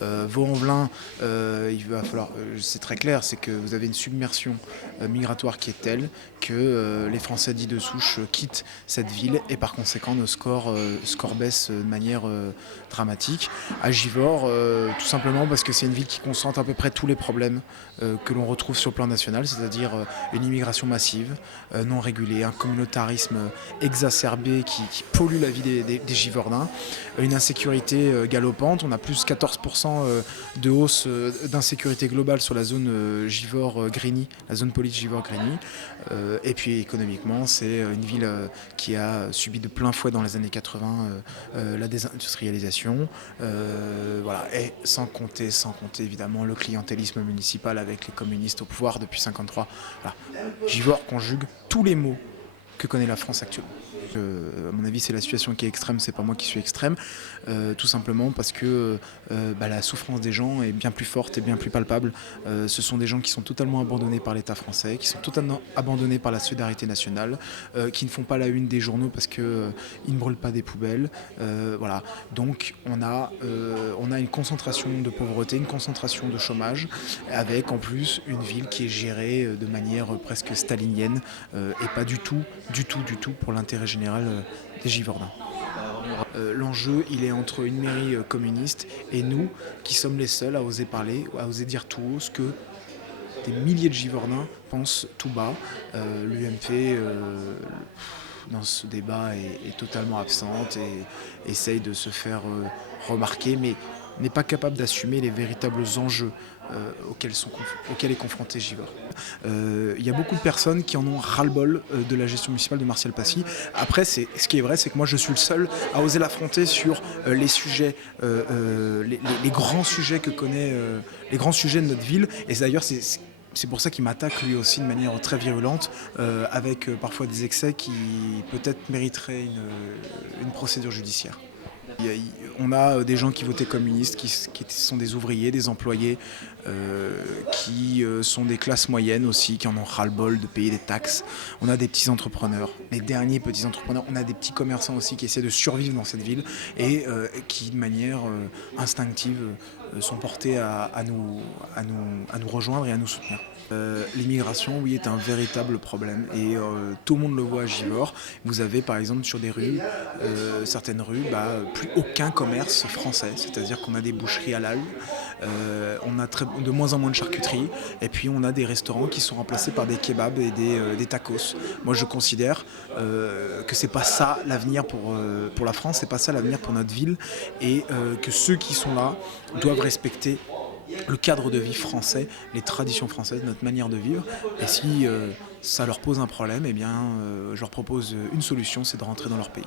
Vaux-en-Velin, il va falloir, c'est très clair, c'est que vous avez une submersion migratoire qui est telle que les Français dits de souche quittent cette ville et par conséquent nos scores baissent de manière dramatique. À Givors, tout simplement parce que c'est une ville qui concentre à peu près tous les problèmes que l'on retrouve sur le plan national, c'est-à-dire une immigration massive, non régulée, un communautarisme exacerbé qui pollue la vie des Givordins, une insécurité galopante. On a plus 14% de hausse d'insécurité globale sur la zone Givors-Grigny, la zone police Givors-Grigny. Et puis économiquement, c'est une ville qui a subi de plein fouet dans les années 80 la désindustrialisation. Voilà. Et sans compter évidemment le clientélisme municipal avec les communistes au pouvoir depuis 1953. Voilà. Givors conjugue tous les maux que connaît la France actuellement. À mon avis, c'est la situation qui est extrême, c'est pas moi qui suis extrême, tout simplement parce que la souffrance des gens est bien plus forte et bien plus palpable. Ce sont des gens qui sont totalement abandonnés par l'État français, qui sont totalement abandonnés par la solidarité nationale, qui ne font pas la une des journaux parce qu'ils ne brûlent pas des poubelles. Voilà. Donc on a une concentration de pauvreté, une concentration de chômage, avec en plus une ville qui est gérée de manière presque stalinienne et pas du tout pour l'intérêt général des Givordins. L'enjeu, il est entre une mairie communiste et nous, qui sommes les seuls à oser parler, à oser dire tout haut ce que des milliers de Givordins pensent tout bas. L'UMP, dans ce débat, est totalement absente et essaye de se faire remarquer, mais n'est pas capable d'assumer les véritables enjeux auxquels est confronté Givors. Il y a beaucoup de personnes qui en ont ras-le-bol de la gestion municipale de Martial Passy. Après, ce qui est vrai, c'est que moi je suis le seul à oser l'affronter sur les sujets, les grands sujets que connaît, les grands sujets de notre ville. Et d'ailleurs, c'est pour ça qu'il m'attaque lui aussi de manière très virulente, avec parfois des excès qui peut-être mériteraient une procédure judiciaire. On a des gens qui votaient communistes, qui sont des ouvriers, des employés, qui sont des classes moyennes aussi, qui en ont ras-le-bol de payer des taxes. On a des petits entrepreneurs, les derniers petits entrepreneurs. On a des petits commerçants aussi qui essaient de survivre dans cette ville et qui, de manière instinctive, sont portés à nous rejoindre et à nous soutenir. L'immigration, oui, est un véritable problème et tout le monde le voit à Givors. Vous avez par exemple sur des rues, certaines rues, plus aucun commerce français, c'est-à-dire qu'on a des boucheries halal, on a de moins en moins de charcuterie et puis on a des restaurants qui sont remplacés par des kebabs et des tacos. Moi je considère que c'est pas ça l'avenir pour la France, c'est pas ça l'avenir pour notre ville et que ceux qui sont là doivent respecter le cadre de vie français, les traditions françaises, notre manière de vivre. Et si ça leur pose un problème, eh bien, je leur propose une solution, c'est de rentrer dans leur pays.